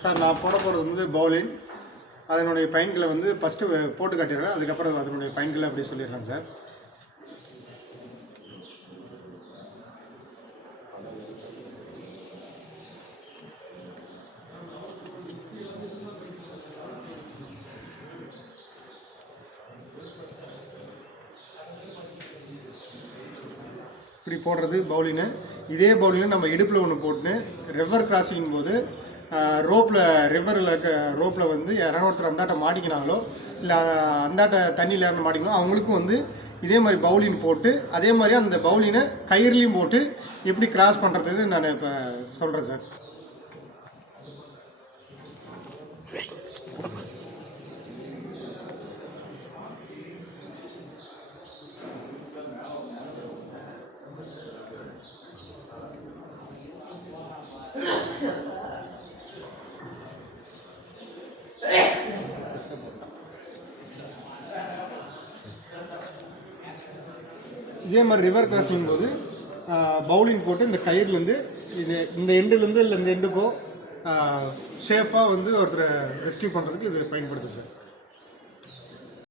Sir நான் போட போகிறது வந்து பவுலிங். அதனுடைய பயன்களை வந்து ஃபஸ்ட்டு போட்டு காட்டிடுறேன், அதுக்கப்புறம் அதனுடைய பயன்களை அப்படி சொல்லிடுறேன் சார். இப்படி போடுறது பவுலிங்கு. இதே பவுலிங்கு நம்ம இடுப்பில் ஒன்று போட்டு ரிவர் கிராசிங் போது ரோப்பில் வந்து யாராவது ஒருத்தர் அந்தாட்ட மாட்டிக்கினாங்களோ இல்லை அந்தாட்ட தண்ணியில் யாரும் மாட்டிக்கணும் அவங்களுக்கும் வந்து இதே மாதிரி பவுலிங் போட்டு அதே மாதிரி அந்த பவுலிங்கை கயிறுலையும் போட்டு எப்படி கிராஸ் பண்ணுறதுன்னு நான் இப்போ சொல்கிறேன் சார். இதே மாதிரி ரிவர் கிராசிங் போது பவுலிங் போட்டு இந்த கயிறுலேருந்து இந்த எண்டுலேருந்து இல்லை இந்த எண்டுக்கோ சேஃபாக வந்து ஒருத்தரை ரெஸ்கியூ பண்ணுறதுக்கு இது பயன்படுது சார்.